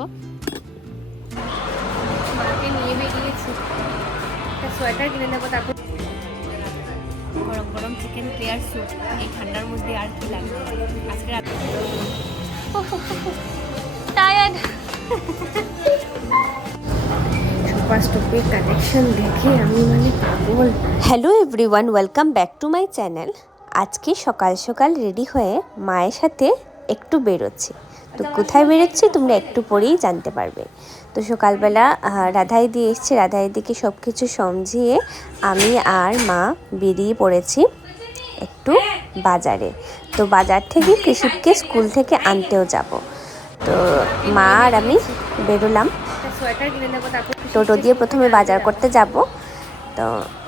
কিনবো। মাকে নিয়ে বেরিয়েছি, একটা সোয়েটার কিনে নেবো। তারপর গরম গরম চিকেন ক্লিয়ার স্যুপ, এই ঠান্ডার মধ্যে আর কি লাগবে আজকে রাতে। টায়ার্ড। সুপার স্টপের কালেকশন দেখে আমি মানে পাগল। Hello everyone, welcome back to my channel. আজকে সকাল সকাল রেডি হয়ে মায়ের সাথে একটু বেরোচ্ছি। তো কোথায় বেরোচ্ছি তোমরা একটু পরেই জানতে পারবে। তো সকালবেলা রাধাইদি এসছে, রাধাইদিকে সব কিছু সমঝিয়ে আমি আর মা বেরিয়ে পড়েছি একটু বাজারে। তো বাজার থেকে কৃষিপকে স্কুল থেকে আনতেও যাব। তো মা আর আমি বেরোলাম। সোয়েটার কিনে নেবো, তারপর টোটো দিয়ে প্রথমে বাজার করতে যাব। তো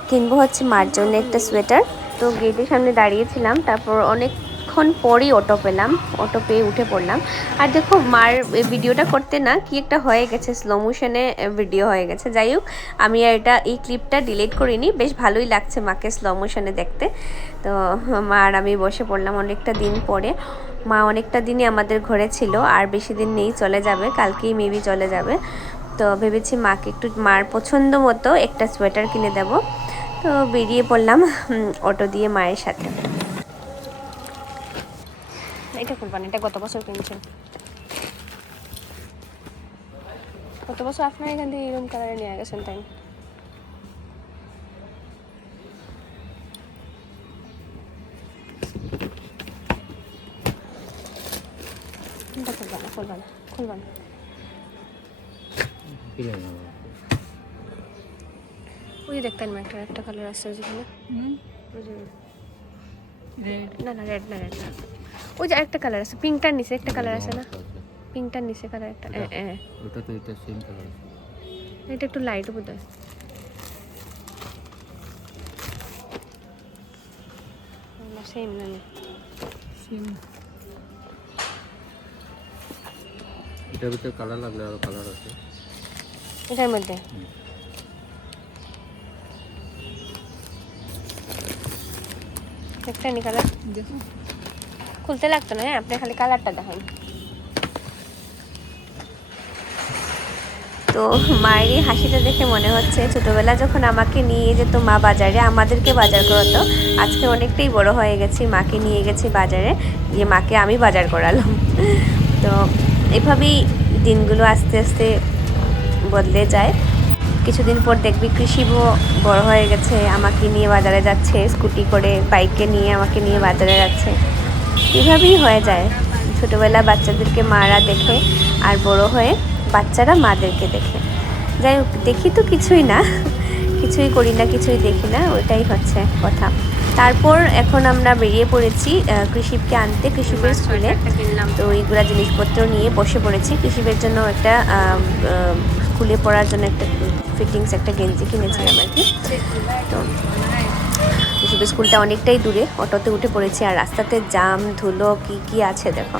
কিনবো হচ্ছে মার জন্য একটা সোয়েটার। তো গেটের সামনে দাঁড়িয়েছিলাম, তারপর অনেকক্ষণ পরই অটো পেলাম, অটো পেয়ে উঠে পড়লাম। আর দেখো মার ভিডিওটা করতে না কি একটা হয়ে গেছে, স্লো মোশনে ভিডিও হয়ে গেছে। যাই হোক, আমি আর এই ক্লিপটা ডিলিট করিনি, বেশ ভালোই লাগছে মাকে স্লো মোশনে দেখতে। তো মা আর আমি বসে পড়লাম অনেকটা দিন পরে। মা অনেকটা দিনই আমাদের ঘরে ছিল, আর বেশি দিন নেই, চলে যাবে, কালকেই মেবি চলে যাবে। তো ভেবেছি মাকে একটু মার পছন্দ মতো একটা সোয়েটার কিনে দেব। তো বেরিয়ে পড়লাম অটো দিয়ে মায়ের সাথে। এটা খুলবান, এটা গত বছর কিনছেন। গত বছর আপনার এখান থেকে এরকম কালারে নিয়ে গেছেন, তাই এটা খুলবানা খুলবানা খুলবানা। ওই দেখতেন একটা কালার আছে যেখানে, না না রেড না, রেড না, ওই যে একটা কালার আছে, পিঙ্কটার নিচে একটা কালার আছে না, পিঙ্কটার নিচে কালার একটা, ওটা তো এটা সেম কালার আছে। এটা একটু লাইট বোধ হয়। সেম না সেম। এটার ভিতরে কালার লাগলে আরো কালার আছে এটার মধ্যে। একটা নি কালার দেখো, খুলতে লাগতো না, আপনি খালি কালারটা দেখান। তো মায়ের এই হাসিটা দেখে মনে হচ্ছে ছোটোবেলা যখন আমাকে নিয়ে যেত মা বাজারে, আমাদেরকে বাজার করাতো, আজকে অনেকটাই বড় হয়ে গেছি, মাকে নিয়ে গেছি বাজারে, গিয়ে মাকে আমি বাজার করালাম। তো এভাবেই দিনগুলো আস্তে আস্তে বদলে যায়। কিছুদিন পর দেখবি কৃষিবও বড় হয়ে গেছে, আমাকে নিয়ে বাজারে যাচ্ছে, স্কুটি করে, বাইকে নিয়ে আমাকে নিয়ে বাজারে যাচ্ছে। এভাবেই হয়ে যায়, ছোটোবেলা বাচ্চাদেরকে মারা দেখে, আর বড় হয়ে বাচ্চারা মাদেরকে দেখে। যাই হোক, দেখি তো কিছুই না, কিছুই করি না, কিছুই দেখি না, ওইটাই হচ্ছে কথা। তারপর এখন আমরা বেরিয়ে পড়েছি কৃষিবকে আনতে, কৃষিবের স্কুলে। তো এইগুলা জিনিসপত্র নিয়ে বসে পড়েছি। কৃষিবের জন্য একটা স্কুলে পড়ার জন্য একটা ফিটিংস একটা গেঞ্জি কিনেছিলাম আর কি। তো কৃষিবের স্কুলটা অনেকটাই দূরে, অটোতে উঠে পড়েছি, আর রাস্তাতে জাম ধুলো কি কি আছে দেখো।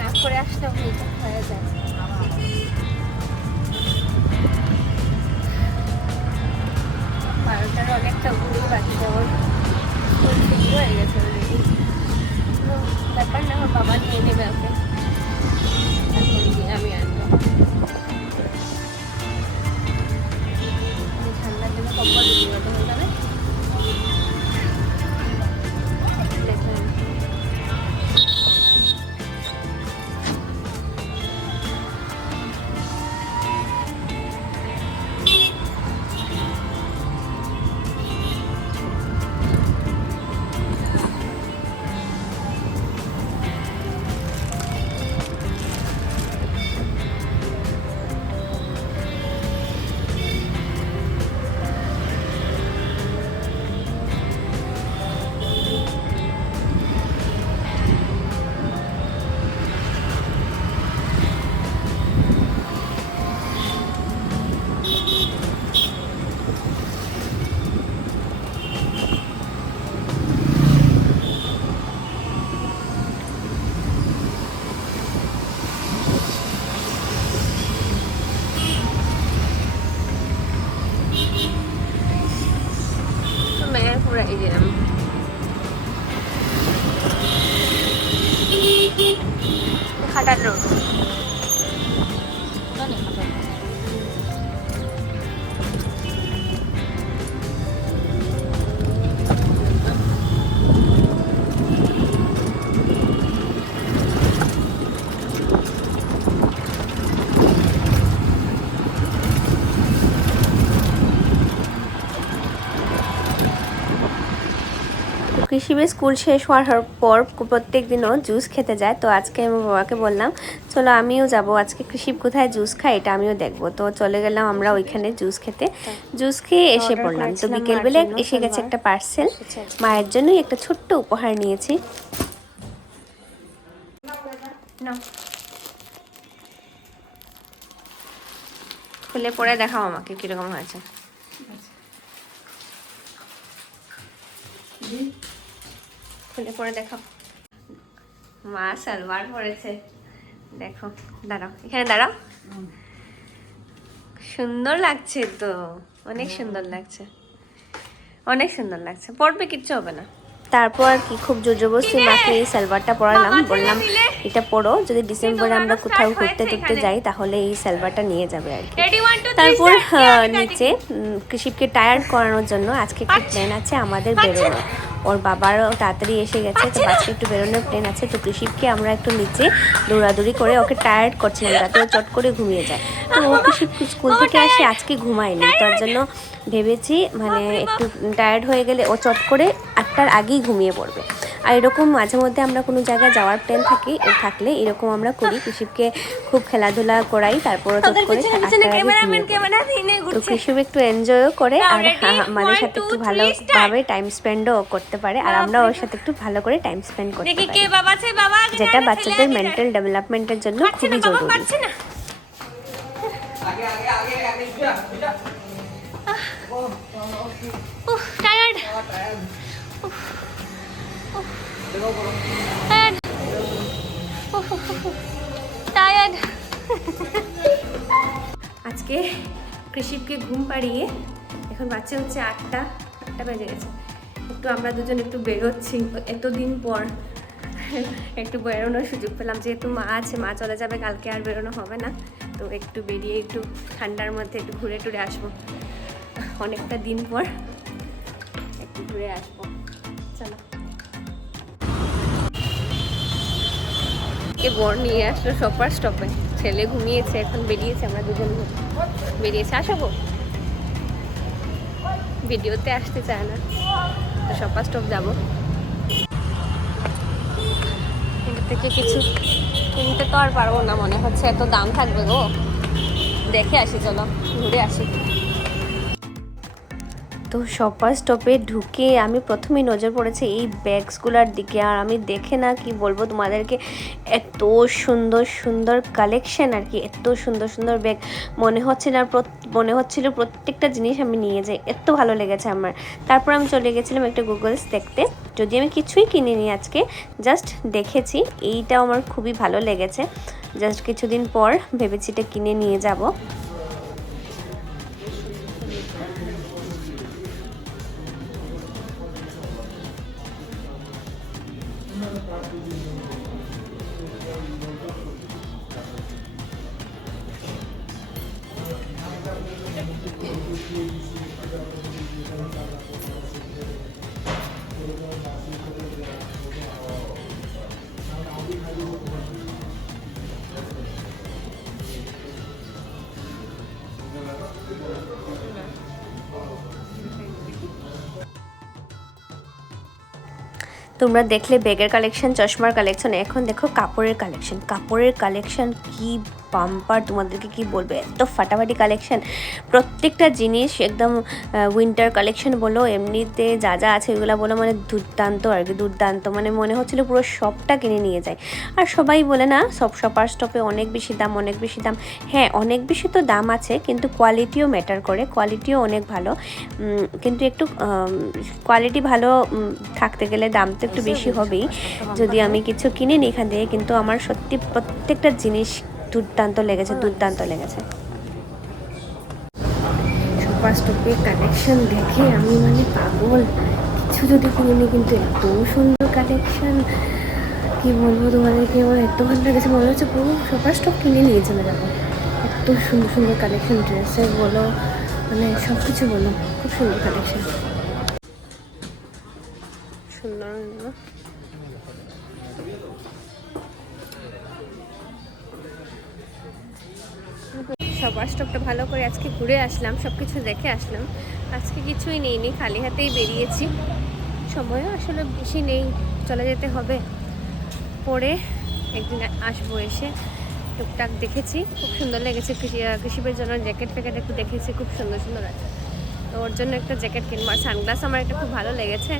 না করে আসলে হয়ে যায়। বারোটার অনেকটা ঘুরেই বাকি যাওয়ার হয়ে গেছে অলরেডি। ব্যাপার না, আমার বাবা নিয়ে নেবে ওকে, এখন গিয়ে আমি আনবো। ঠান্ডার জন্য কম্বল দিয়ে দিতে হয়ে যাবে। পুরো এই যে খাটার রোড, কৃষিবের স্কুল শেষ হওয়ার পর প্রত্যেক দিনও জুস খেতে যায়। তো আজকে আমার বাবাকে বললাম চলো আমিও যাব, আজকে কৃষিব কোথায় জুস খায় এটা আমিও দেখবো। তো চলে গেলাম আমরা ওইখানে জুস খেতে। জুস খেয়ে এসে পড়লাম। তো বিকেলবেলা এসে গেছে একটা পার্সেল, মায়ের জন্যই একটা ছোট্ট উপহার নিয়েছি। খুলে পরে দেখাও আমাকে কিরকম হয়েছে। খুলে পরে দেখাও। মা সালোয়ার পরেছে, দেখো। দাঁড়াও, এখানে দাঁড়াও। সুন্দর লাগছে তো, অনেক সুন্দর লাগছে, অনেক সুন্দর লাগছে। পরবে, কিচ্ছু হবে না। তারপর আর কি খুব জোরজবস্তি মাকে এই সালোয়ারটা পরালাম, বললাম এটা পরো, যদি ডিসেম্বরে আমরা কোথাও ঘুরতে টুরতে যাই তাহলে এই সালোয়ারটা নিয়ে যাবে আর কি। তারপর নিচে কৃষিবকে টায়ার্ড করানোর জন্য আজকে একটু প্ল্যান আছে আমাদের বেরোনো। ওর বাবারও তাড়াতাড়ি এসে গেছে, তো আজকে একটু বেরোনোর প্ল্যান আছে। তো কৃষিবকে আমরা একটু নিচে দৌড়াদৌড়ি করে ওকে টায়ার্ড করছিলাম যাতে ও চট করে ঘুমিয়ে যায়। তো ও কৃষিব স্কুল থেকে আসে আজকে ঘুমায়নি, তার জন্য ভেবেছি মানে একটু টায়ার্ড হয়ে গেলে ও চট করে 8টার আগেই ঘুমিয়ে পড়বে। আর এরকম মাঝে মধ্যে আমরা কোনো জায়গায় যাওয়ার প্ল্যান থাকলে এরকম আমরা করি, কৃষিবকে খুব খেলাধুলা করাই, তারপর চট করে 8টার আগে। তো কৃষিব একটু এনজয়ও করে আর আমাদের সাথে একটু ভালোভাবে টাইম স্পেন্ডও করতে পারে, আর আমরা ওর সাথে একটু ভালো করে টাইম স্পেন্ড করতে পারি, যেটা বাচ্চাদের মেন্টাল ডেভেলপমেন্টের জন্য খুবই জরুরি। আজকে কৃষিবকে ঘুম পাড়িয়ে এখন বাচ্চা হচ্ছে 8টা বেজে গেছে। একটু আমরা দুজন একটু বেরোচ্ছি, এতদিন পর একটু বেরোনোর সুযোগ পেলাম, যেহেতু মা আছে, মা চলে যাবে কালকে, আর বেরোনো হবে না। তো একটু বেরিয়ে একটু ঠান্ডার মধ্যে একটু ঘুরে টুরে আসবো, অনেকটা দিন পর একটু ঘুরে আসবো। চলো, বর নিয়ে আসলো শপার স্টপে, ছেলে ঘুমিয়েছে, এখন বেরিয়েছে, আমরা দুজন বেরিয়েছে। আসবো, ভিডিওতে আসতে চায় না, তো শপার স্টপ যাবো। এটা থেকে কিছু কিনতে তো আর পারবো না মনে হচ্ছে, এত দাম থাকবে গো। দেখে আসি, চলো ঘুরে আসি। তো শপার স্টপে ঢুকে আমি প্রথমেই নজর পড়েছে এই ব্যাগসগুলোর দিকে, আর আমি দেখে না কি বলবো তোমাদেরকে, এত সুন্দর সুন্দর কালেকশন আর কি, এত সুন্দর সুন্দর ব্যাগ। মনে হচ্ছিল প্রত্যেকটা জিনিস আমি নিয়ে যাই, এত ভালো লেগেছে আমার। তারপর আমি চলে গেছিলাম একটা গুগলস দেখতে, যদি আমি কিছুই কিনিনি আজকে, জাস্ট দেখেছি। এইটাও আমার খুবই ভালো লেগেছে, জাস্ট কিছুদিন পর ভেবেছি এটা কিনে নিয়ে যাব। তোমরা দেখলে ব্যাগের কালেকশন, চশমার কালেকশন, এখন দেখো কাপড়ের কালেকশন। কাপড়ের কালেকশন কি বাম্পার, তোমাদেরকে কি বলবো, এত ফাটাফাটি কালেকশন। প্রত্যেকটা জিনিস একদম উইন্টার কালেকশন বলো, এমনিতে যা যা আছে ওইগুলো বলো, মানে দুর্দান্ত আর কি, দুর্দান্ত। মানে মনে হচ্ছিলো পুরো সবটা কিনে নিয়ে যায়। আর সবাই বলে না সব শপার স্টপে অনেক বেশি দাম, অনেক বেশি দাম। হ্যাঁ, অনেক বেশি তো দাম আছে, কিন্তু কোয়ালিটিও ম্যাটার করে, কোয়ালিটিও অনেক ভালো। কিন্তু একটু কোয়ালিটি ভালো থাকতে গেলে দাম তো একটু বেশি হবেই। যদি আমি কিছু কিনে নিই এখান থেকে, কিন্তু আমার সত্যি প্রত্যেকটা জিনিস দুর্দান্ত লেগেছে, দুর্দান্ত লেগেছে। শপার স্টপের কালেকশন দেখে আমি মানে পাগল, কিছু যদি কিনে নিই, কিন্তু এত সুন্দর কালেকশন, কি বলবো তোমাদেরকে, আমার এত ভালো লেগেছে, মনে হচ্ছে পুরো শপার স্টপ কিনে নিয়ে চলে যাবো। এত সুন্দর সুন্দর কালেকশন, ড্রেসের বলো, মানে সব কিছু বলো, খুব সুন্দর কালেকশন। সুন্দর না? শপার স্টপটা ভালো করে আজকে ঘুরে আসলাম, সব কিছু দেখে আসলাম। আজকে কিছুই নেইনি, খালি হাতেই বেরিয়েছি। সময়ও আসলে বেশি নেই, চলে যেতে হবে। পরে একদিন আসবো, এসে টুকটাক দেখেছি, খুব সুন্দর লেগেছে। কৃষিবের জন্য জ্যাকেট ফ্যাকেট একটু দেখেছি, খুব সুন্দর সুন্দর আছে। তো ওর জন্য একটা জ্যাকেট কিনবো। আর সানগ্লাস আমার একটা খুব ভালো লেগেছে,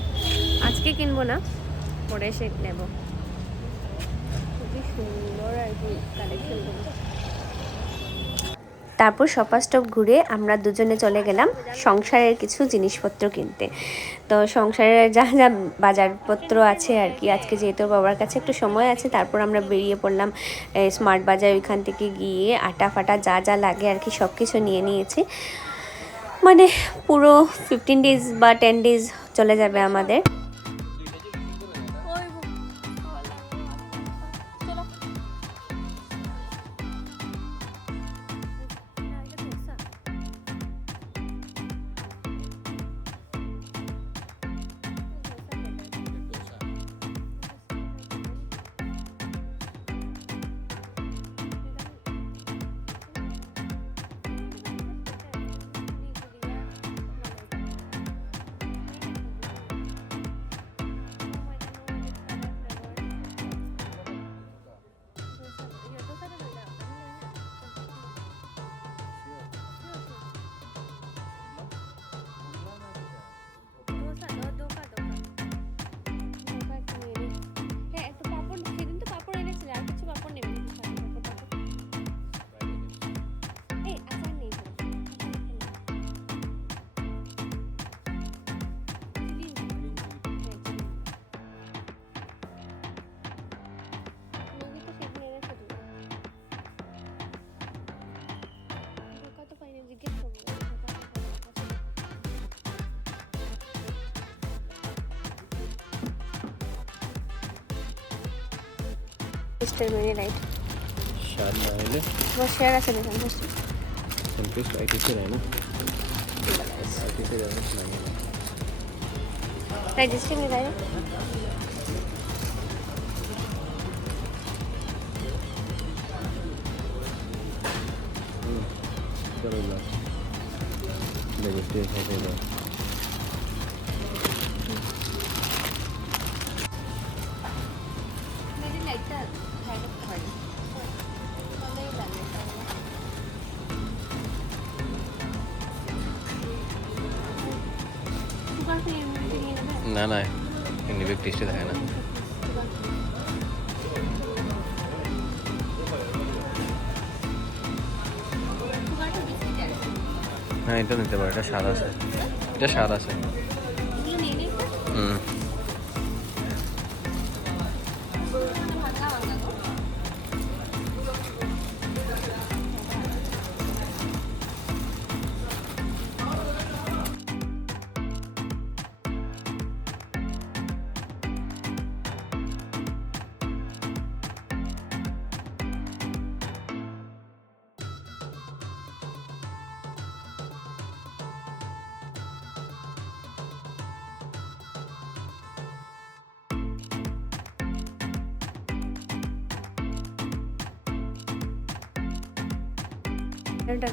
আজকে কিনবো না, পরে এসে নেব। খুবই সুন্দর আর কি কালেকশনগুলো। তারপর শপা স্টপ ঘুরে আমরা দুজনে চলে গেলাম সংসারের কিছু জিনিসপত্র কিনতে। তো সংসারের যা যা বাজারপত্র আছে আর কি, আজকে যেহেতু বাবার কাছে একটু সময় আছে, তারপর আমরা বেরিয়ে পড়লাম স্মার্ট বাজার। ওইখান থেকে গিয়ে আটা ফাটা যা যা লাগে আর কি সব কিছু নিয়ে নিয়েছি। মানে পুরো 15 days বা 10 days চলে যাবে আমাদের। मिनी लाइट शाद राहिले वो शेयर আছে দেখুন জাস্ট संतुष्ट आईटीसी रहे ना आईटीसी रहना चाहिए रजिस्टर में जाए चलो ला रजिस्टर है तो मेरी लाइट का साइड ऑफ पड़ी नहीं लगे ना ना इन्हीं भी टेस्ट है ना हाँ এটা নিতে পারো এটা সাদা আছে এটা সাদা আছে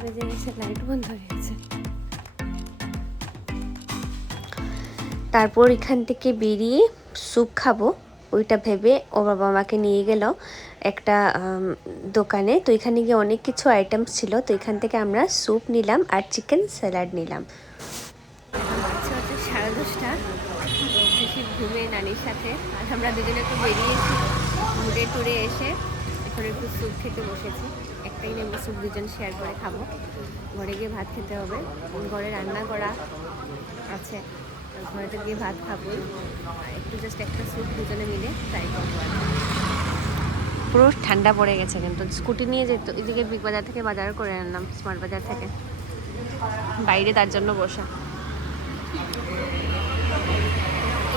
বেজে গেছে লাইট বন্ধ হয়ে গেছে তারপর এখান থেকে বেরিয়ে স্যুপ খাবো ওইটা ভেবে ও বাবা আমাকে নিয়ে গেল একটা দোকানে তো এখানে গিয়ে অনেক কিছু আইটেমস ছিল তো এখান থেকে আমরা স্যুপ নিলাম আর চিকেন স্যালাড নিলাম হচ্ছে 10:30 তো খুশি ঘুমে নানির সাথে আর আমরা দুজনে একটু বেরিয়েছি ঘুরে টুরে এসে এখন একটু স্যুপ খেতে বসেছি একটাই নেবো স্যুপ দুজন শেয়ার করে খাবো ঘরে গিয়ে ভাত খেতে হবে ঘরে রান্না করা আছে ঘরেতে গিয়ে ভাত খাবো একটু জাস্ট একটা স্যুপ দুজনে মিলে ট্রাই করবো পুরো ঠান্ডা পড়ে গেছে কিন্তু স্কুটি নিয়ে যেত এদিকে বিগ বাজার থেকে বাজার করে আনলাম স্মার্ট বাজার থেকে বাইরে তার জন্য বসা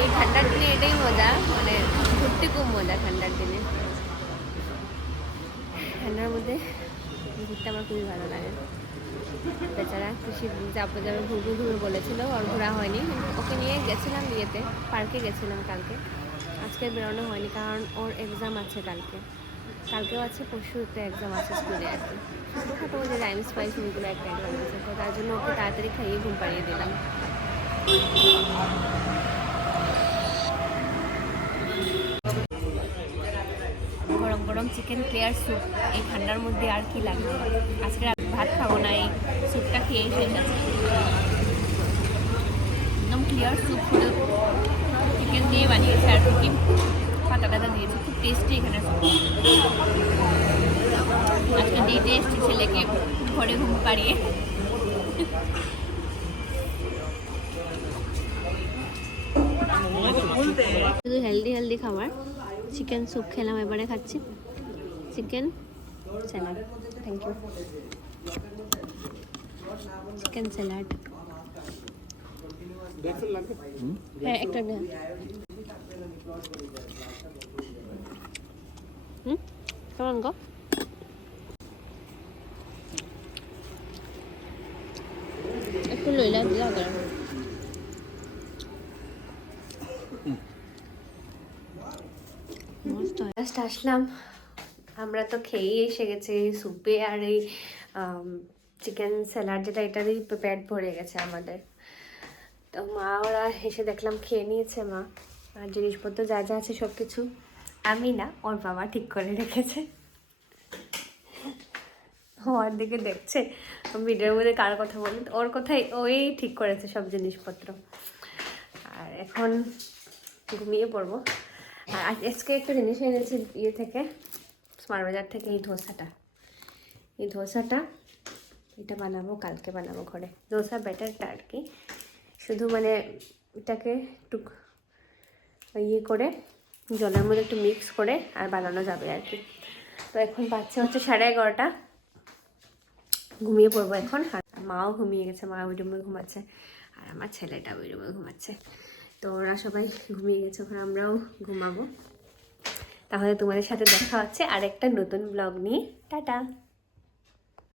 এই ঠান্ডার দিনে এটাই মজা মানে ঘুরতে খুব মজা ঠান্ডার দিনে ঠান্ডার মধ্যে ঘুরতে আমার খুবই ভালো লাগে বেচারা খুশি যাবো যাবে ঘুরবো ঘুরবো বলেছিল আর ঘোরা হয়নি ওকে নিয়ে গেছিলাম বিয়েতে পার্কে গেছিলাম কালকে আজকে বেরোনো হয়নি কারণ ওর এক্সাম আছে কালকেও আছে পরশুতে এক্সাম আছে স্কুলে আর কি ছোটোখাটো ওই যে রাইমস ফাইস ওইগুলো একটা এক্সাম আছে তো তার জন্য ওকে তাড়াতাড়ি খাইয়ে ঘুম পাড়িয়ে দিলাম গরম চিকেন ক্লিয়ার স্যুপ, এই ঠান্ডার মধ্যে আর কি লাগবে। আজকে ভাত খাবো না, এই স্যুপটা খেয়ে শেষ আছে। একদম ক্লিয়ার স্যুপ পুরো চিকেন দিয়ে বানিয়েছে আর কি পাতা টাতা দিয়েছে, খুব টেস্টি এখানে স্যুপ। আজকে দিতে এসছি ছেলেকে ঘরে ঘুম পাড়িয়ে। শুধু হেলদি খাবার, চিকেন স্যুপ খেলাম, এবারে খাচ্ছি chicken salad. Thank you. Chicken salad হ্যাঁ একটা দেন। কেমন গো? একটু লইলা দিলা গরম। জাস্ট আসলাম, আমরা তো খেয়েই এসে গেছি স্যুপে আর এই চিকেন স্যালাড যেটা, এটারই পেট ভরে গেছে আমাদের। তো মা ওরা এসে দেখলাম খেয়ে নিয়েছে মা, আর জিনিসপত্র যা যা আছে সব কিছু আমি না ওর বাবা ঠিক করে রেখেছে। ওর দিকে দেখছে ভিডিওর মধ্যে কার কথা বলি, ওর কথাই ওই ঠিক করেছে সব জিনিসপত্র। আর এখন ঘুমিয়ে পড়বো। আর আজকে একটা জিনিস এনেছি ইয়ে থেকে, স্মার্ট বাজার থেকে, এই ধোসাটা এটা বানাবো, কালকে বানাবো ঘরে। ধোসা ব্যাটারটা আর কি, শুধু মানে এটাকে একটু ইয়ে করে জলের মধ্যে একটু মিক্স করে আর বানানো যাবে আর কি। তো এখন বাচ্চা হচ্ছে 11:30, ঘুমিয়ে পড়বো এখন। আর মাও ঘুমিয়ে গেছে, মা ওই রুমে ঘুমাচ্ছে আর আমার ছেলেটা ওই রুমে ঘুমাচ্ছে। তো ওরা সবাই ঘুমিয়ে গেছে, ওখানে আমরাও ঘুমাবো। তাহলে তোমাদের সাথে দেখা হচ্ছে আরেকটা নতুন ব্লগ নিয়ে। টাটা।